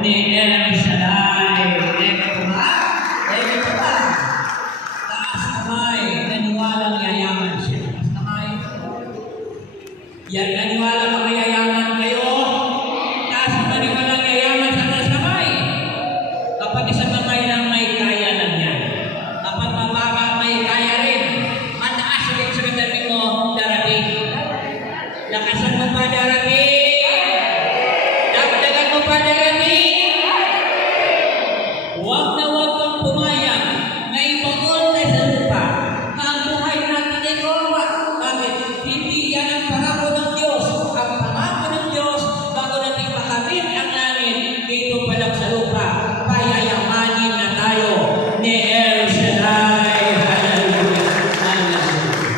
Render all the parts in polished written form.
ni El Shaddai. Eko ba? Eko ba? Taas kamay, naniwalang yayaman siya. Taas kamay. Yan, naniwala magayayaman kayo. Taas ang naniwalang yayaman sa taas kamay. Kapag isang kamay lang may kaya lang yan. Kapag mababa may kaya rin. Mataas ulit sa katabi mo, darating. Lakasan mo pa darating. Dagdagan mo pa darating. Huwag na huwag kang pumayag na ipaon na sa lupa na ang buhay natin ay kawawa. Bakit? Hindi yan ang pangako ng Diyos. Ang pangako ng Diyos, bago natin makamit ang langit, dito pa lang sa lupa, payayamanin na tayo ni El Shaddai. Hallelujah. Hallelujah.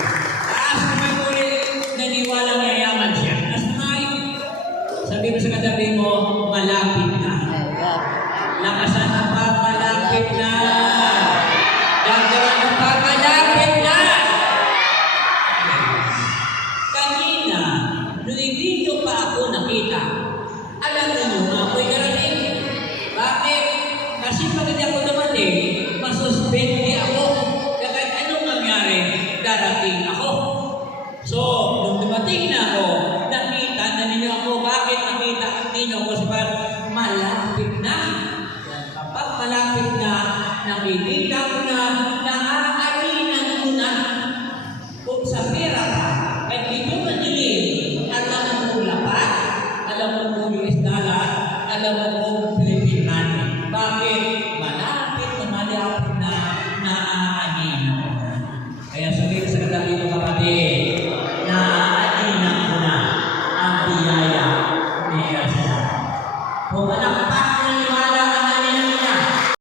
Taas naman muli, naniwalang yayaman siya. Taas naman, sabi mo sa katabi mo, malapit na. Lakasan ang pa, malapit na. Dagdagan ang pa, malapit na. Kanina, nung hindi nyo pa ako nakita, alam niyo na ako'y darating. Bakit? Kasi pag hindi ako dumating, masuspende ako. Kaya anong nangyari? Darating ako. So, nung dumating na ako, nakita na ninyo ako. Bakit nakita ninyo ako? Sabi, malapit na. Kapag malapit na, nakikita ko na, naaalinan ko na. Kung sa pera ka, ay dito madilim, alam mo kung lapat, alam mo kung US dollar, alam mo kung Philippine money. Bakit? Malapit na naaalinan ko na. Kaya sabihin sa katabi mo kapatid, naaalinan ko na ang biyaya ni El Shaddai. Kung anak